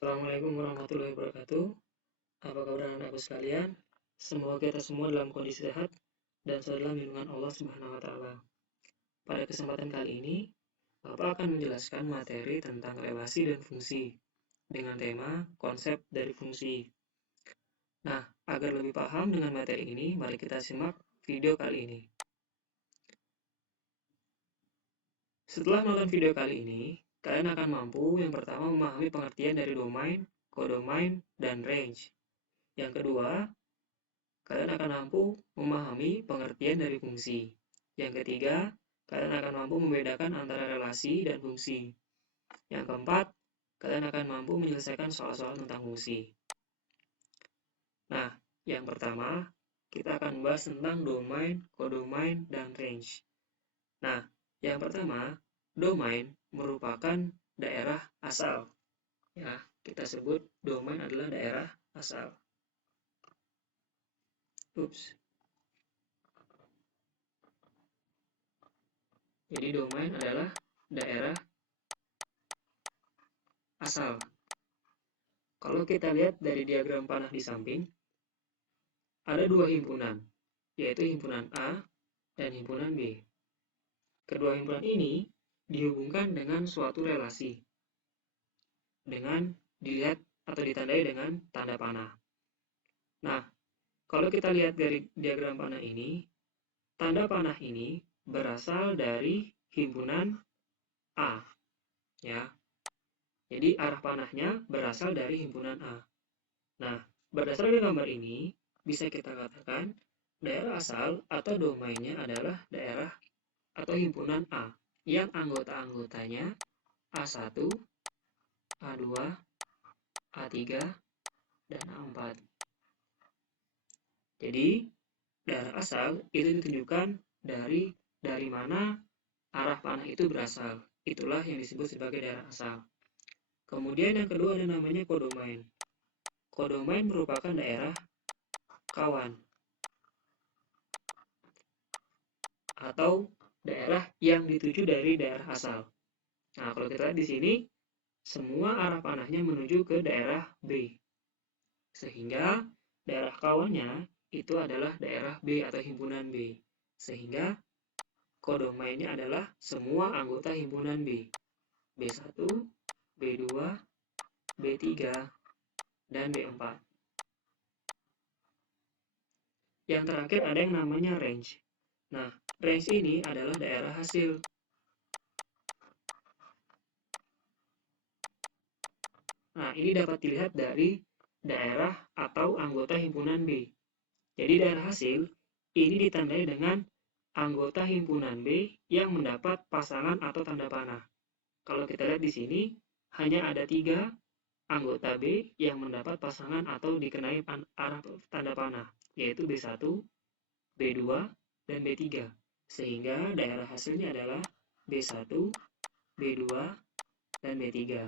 Assalamualaikum warahmatullahi wabarakatuh. Apa kabar anak-anakku sekalian? Semoga kita semua dalam kondisi sehat dan selalu dalam lindungan Allah Subhanahu wa taala. Pada kesempatan kali ini, Bapak akan menjelaskan materi tentang relasi dan fungsi dengan tema konsep dari fungsi. Nah, agar lebih paham dengan materi ini, mari kita simak video kali ini. Setelah menonton video kali ini, kalian akan mampu yang pertama memahami pengertian dari domain, kodomain, dan range. Yang kedua, kalian akan mampu memahami pengertian dari fungsi. Yang ketiga, kalian akan mampu membedakan antara relasi dan fungsi. Yang keempat, kalian akan mampu menyelesaikan soal-soal tentang fungsi. Nah, yang pertama, kita akan bahas tentang domain, kodomain, dan range. Nah, yang pertama, domain merupakan daerah asal. Ya, kita sebut domain adalah daerah asal. Ups. Jadi domain adalah daerah asal. Kalau kita lihat dari diagram panah di samping, ada dua himpunan, yaitu himpunan A dan himpunan B. Kedua himpunan ini dihubungkan dengan suatu relasi, dengan dilihat atau ditandai dengan tanda panah. Nah, kalau kita lihat dari diagram panah ini, tanda panah ini berasal dari himpunan A, ya. Jadi arah panahnya berasal dari himpunan A. Nah, berdasarkan gambar ini, bisa kita katakan daerah asal atau domainnya adalah daerah atau himpunan A yang anggota-anggotanya A1, A2, A3, dan A4. Jadi, daerah asal itu ditunjukkan dari mana arah panah itu berasal. Itulah yang disebut sebagai daerah asal. Kemudian yang kedua ada namanya kodomain. Kodomain merupakan daerah kawan atau daerah yang dituju dari daerah asal. Nah, kalau kita lihat di sini, semua arah panahnya menuju ke daerah B. Sehingga daerah kawannya itu adalah daerah B atau himpunan B. Sehingga kodomainnya adalah semua anggota himpunan B. B1, B2, B3, dan B4. Yang terakhir ada yang namanya range. Nah, range ini adalah daerah hasil. Nah, ini dapat dilihat dari daerah atau anggota himpunan B. Jadi daerah hasil ini ditandai dengan anggota himpunan B yang mendapat pasangan atau tanda panah. Kalau kita lihat di sini, hanya ada 3 anggota B yang mendapat pasangan atau dikenai arah tanda panah, yaitu B1, B2, dan B3. Sehingga daerah hasilnya adalah B1, B2, dan B3.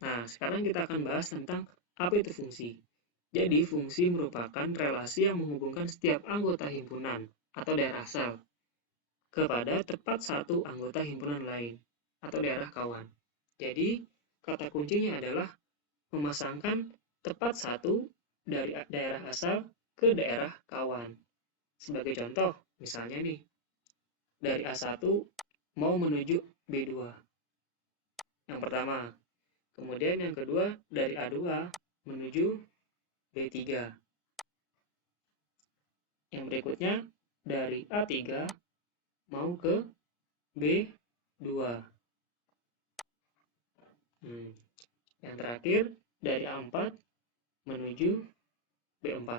Nah, sekarang kita akan bahas tentang apa itu fungsi. Jadi, fungsi merupakan relasi yang menghubungkan setiap anggota himpunan atau daerah asal kepada tepat satu anggota himpunan lain atau daerah kawan. Jadi, kata kuncinya adalah memasangkan tepat satu dari daerah asal ke daerah kawan. Sebagai contoh, misalnya nih, dari A1 mau menuju B2. Yang pertama. Kemudian yang kedua, dari A2 menuju B3. Yang berikutnya, dari A3 mau ke B2. Yang terakhir, dari A4 menuju B4.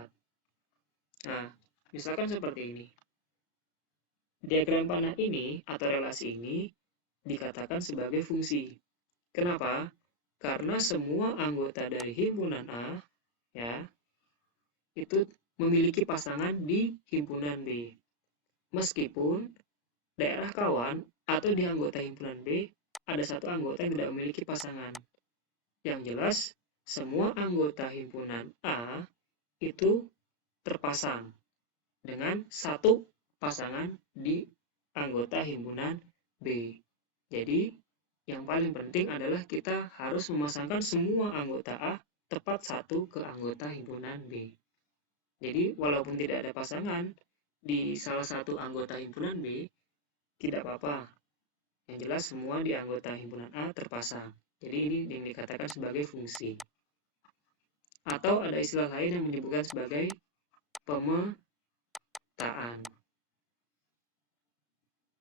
Nah, misalkan seperti ini. Diagram panah ini atau relasi ini dikatakan sebagai fungsi. Kenapa? Karena semua anggota dari himpunan A ya itu memiliki pasangan di himpunan B. Meskipun daerah kawan atau di anggota himpunan B ada satu anggota yang tidak memiliki pasangan. Yang jelas, semua anggota himpunan A itu terpasang dengan satu pasangan di anggota himpunan B. Jadi, yang paling penting adalah kita harus memasangkan semua anggota A tepat satu ke anggota himpunan B. Jadi, walaupun tidak ada pasangan di salah satu anggota himpunan B, tidak apa-apa. Yang jelas semua di anggota himpunan A terpasang. Jadi, ini yang dikatakan sebagai fungsi. Atau ada istilah lain yang menyebutkan sebagai pemetaan.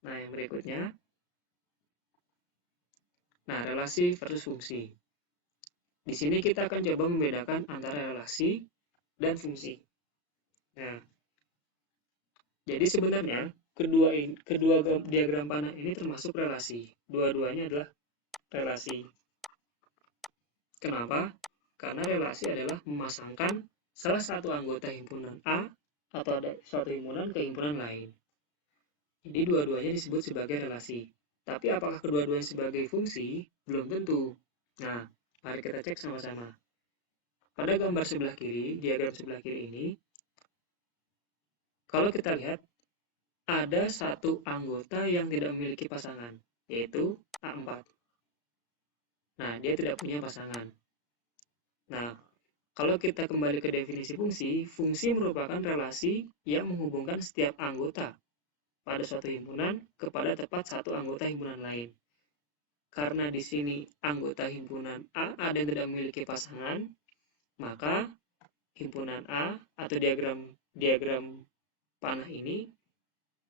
Nah, yang berikutnya, relasi versus fungsi. Di sini kita akan coba membedakan antara relasi dan fungsi. Nah, jadi sebenarnya kedua diagram panah ini termasuk relasi. Dua-duanya adalah relasi. Kenapa? Karena relasi adalah memasangkan salah satu anggota himpunan A atau ada suatu himpunan ke himpunan lain. Jadi dua-duanya disebut sebagai relasi. Tapi apakah kedua-duanya sebagai fungsi? Belum tentu. Nah, mari kita cek sama-sama. Pada gambar sebelah kiri, diagram sebelah kiri ini, kalau kita lihat, ada satu anggota yang tidak memiliki pasangan, yaitu A4. Nah, dia tidak punya pasangan. Nah, kalau kita kembali ke definisi fungsi, fungsi merupakan relasi yang menghubungkan setiap anggota pada suatu himpunan kepada tepat satu anggota himpunan lain. Karena di sini anggota himpunan A ada yang tidak memiliki pasangan, maka himpunan A atau diagram panah ini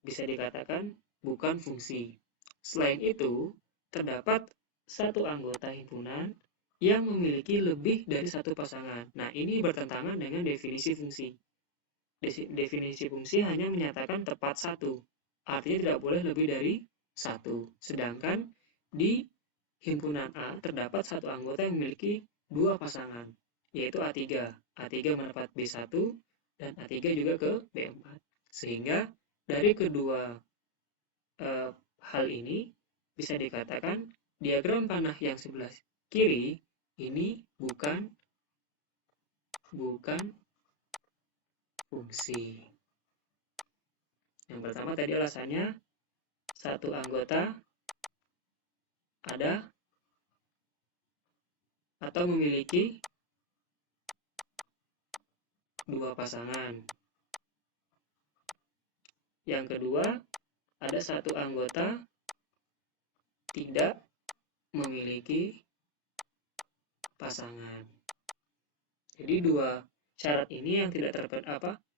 bisa dikatakan bukan fungsi. Selain itu, terdapat satu anggota himpunan yang memiliki lebih dari satu pasangan. Nah, ini bertentangan dengan definisi fungsi. Definisi fungsi hanya menyatakan tepat satu, artinya tidak boleh lebih dari satu. Sedangkan di himpunan A terdapat satu anggota yang memiliki dua pasangan, yaitu A3. A3 mendapat B1 dan A3 juga ke B4. Sehingga dari kedua hal ini bisa dikatakan diagram panah yang sebelah kiri ini bukan fungsi. Yang pertama tadi alasannya satu anggota ada atau memiliki dua pasangan. Yang kedua, ada satu anggota tidak memiliki pasangan. Jadi dua syarat ini yang tidak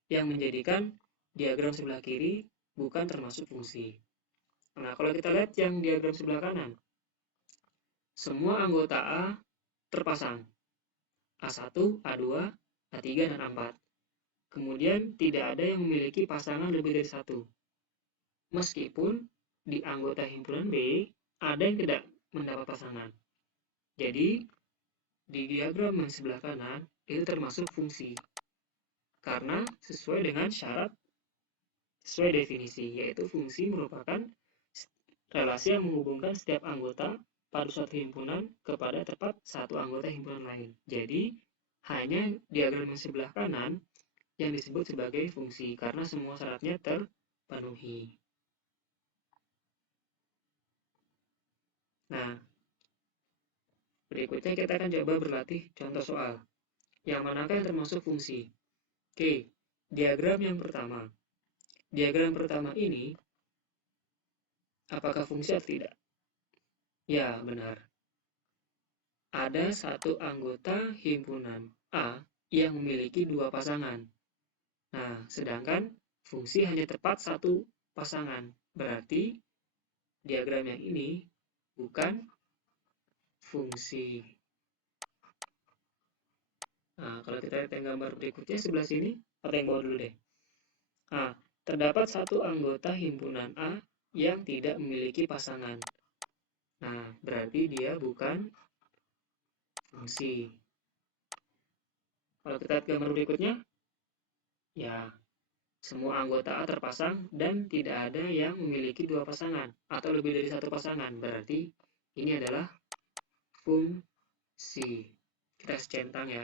yang menjadikan diagram sebelah kiri bukan termasuk fungsi. Nah, kalau kita lihat yang diagram sebelah kanan, semua anggota A terpasang. A1, A2, A3, dan A4. Kemudian tidak ada yang memiliki pasangan lebih dari satu. Meskipun di anggota himpunan B ada yang tidak mendapat pasangan. Jadi, di diagram yang sebelah kanan itu termasuk fungsi. Karena sesuai dengan syarat, sesuai definisi, yaitu fungsi merupakan relasi yang menghubungkan setiap anggota pada suatu himpunan kepada tepat satu anggota himpunan lain. Jadi, hanya diagram yang sebelah kanan yang disebut sebagai fungsi karena semua syaratnya terpenuhi. Nah, berikutnya kita akan coba berlatih contoh soal. Yang manakah yang termasuk fungsi? Oke, diagram yang pertama. Diagram pertama ini, apakah fungsi atau tidak? Ya, benar. Ada satu anggota himpunan A yang memiliki dua pasangan. Nah, sedangkan fungsi hanya tepat satu pasangan. Berarti diagram yang ini bukan fungsi. Nah, kalau kita lihat yang gambar berikutnya sebelah sini, atau yang bawah dulu deh. Nah, terdapat satu anggota himpunan A yang tidak memiliki pasangan. Nah, berarti dia bukan fungsi. Kalau kita lihat gambar berikutnya, ya, semua anggota A terpasang dan tidak ada yang memiliki dua pasangan atau lebih dari satu pasangan. Berarti ini adalah fungsi. Kita centang ya,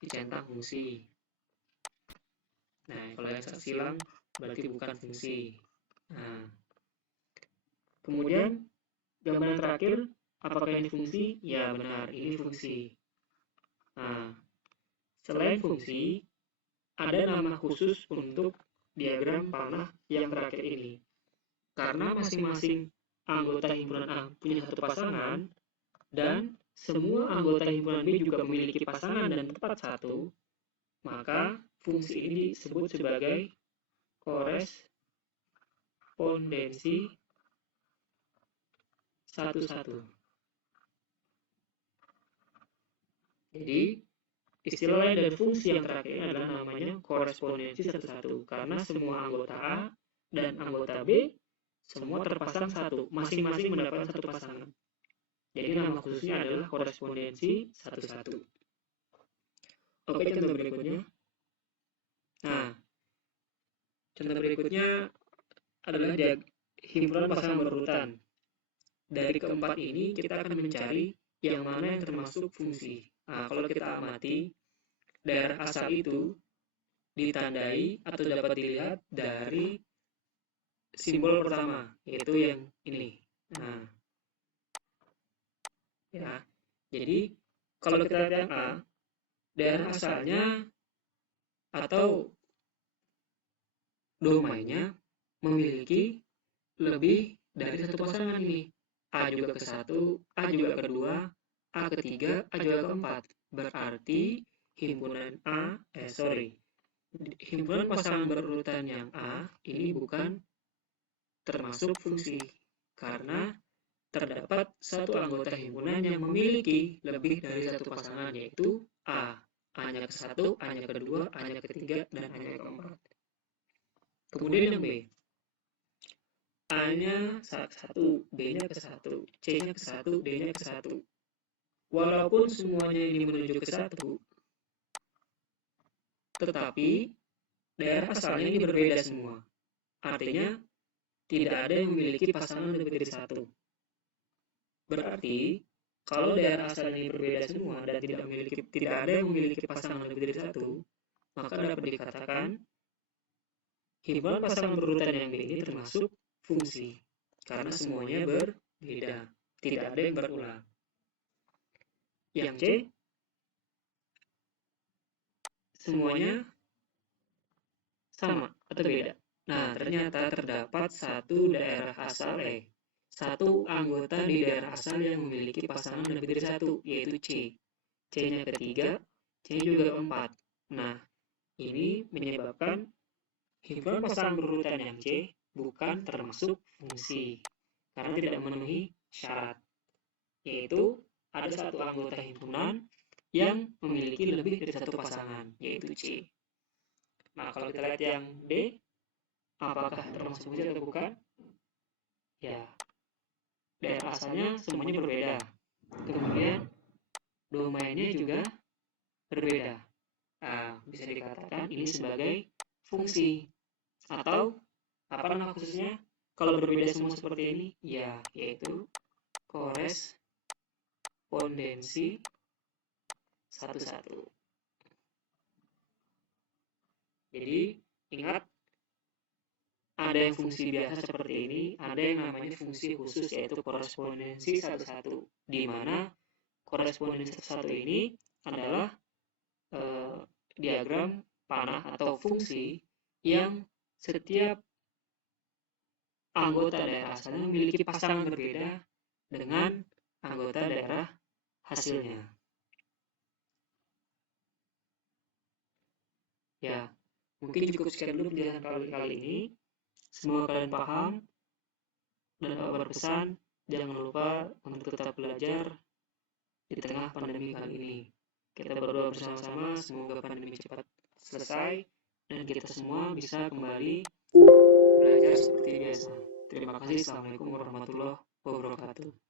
dicentang fungsi. Nah, kalau yang silang berarti bukan fungsi. Nah, kemudian Gambaran terakhir, apakah ini fungsi? Ya benar, ini fungsi. Nah, selain fungsi, ada nama khusus untuk diagram panah yang terakhir ini. Karena masing-masing anggota himpunan A punya satu pasangan, dan semua anggota himpunan B juga memiliki pasangan dan tepat satu, maka fungsi ini disebut sebagai korespondensi satu-satu. Jadi, istilah lain dari fungsi yang terakhir ini adalah namanya korespondensi satu-satu, karena semua anggota A dan anggota B semua terpasang satu, masing-masing mendapatkan satu pasangan. Jadi nama khususnya adalah korespondensi satu-satu. Oke, contoh berikutnya. Nah, contoh berikutnya adalah himpunan pasangan berurutan. Dari keempat ini kita akan mencari yang mana yang termasuk fungsi. Nah, kalau kita amati, daerah asal itu ditandai atau dapat dilihat dari simbol pertama, yaitu yang ini. Nah, ya, jadi kalau kita lihat yang A, daerah asalnya atau domainnya memiliki lebih dari satu pasangan ini. A juga ke satu, A juga kedua, A ketiga, A juga keempat. Berarti himpunan himpunan pasangan berurutan yang A ini bukan termasuk fungsi, karena terdapat satu anggota himpunan yang memiliki lebih dari satu pasangan, yaitu A. A-nya ke satu, A-nya kedua, A-nya ketiga, dan A-nya keempat. Kemudian yang B. A-nya satu, B-nya ke satu, C-nya ke satu, D-nya ke satu. Walaupun semuanya ini menuju ke satu, tetapi daerah asalnya ini berbeda semua. Artinya, tidak ada yang memiliki pasangan lebih dari satu. Berarti, kalau daerah asalnya ini berbeda semua dan tidak ada yang memiliki pasangan lebih dari satu, maka dapat dikatakan himpunan pasangan berurutan yang B ini termasuk fungsi, karena semuanya berbeda, tidak ada yang berulang. Yang C, semuanya sama atau beda. Nah, ternyata terdapat satu anggota di daerah asal yang memiliki pasangan lebih dari satu, yaitu C. C-nya ketiga, C-nya juga keempat. Nah, ini menyebabkan himpunan pasangan berurutan yang C bukan termasuk fungsi, karena tidak memenuhi syarat, yaitu ada satu anggota himpunan yang memiliki lebih dari satu pasangan, yaitu C. Nah, kalau kita lihat yang D, apakah termasuk fungsi atau bukan? Ya, daerah asalnya semuanya berbeda. Kemudian, domainnya juga berbeda. Nah, bisa dikatakan ini sebagai fungsi. Atau, apa nama khususnya? Kalau berbeda semua seperti ini, ya, yaitu korespondensi satu-satu. Jadi, ingat, ada yang fungsi biasa seperti ini, ada yang namanya fungsi khusus, yaitu korespondensi satu-satu, di mana korespondensi satu-satu ini adalah diagram panah atau fungsi yang setiap anggota daerah asalnya memiliki pasangan berbeda dengan anggota daerah hasilnya. Ya, mungkin cukup sekian dulu penjelasan kali ini. Semoga kalian paham dan berpesan. Jangan lupa untuk tetap belajar di tengah pandemi kali ini. Kita berdoa bersama-sama semoga pandemi cepat selesai dan kita semua bisa kembali belajar seperti biasa. Terima kasih. Assalamualaikum warahmatullahi wabarakatuh.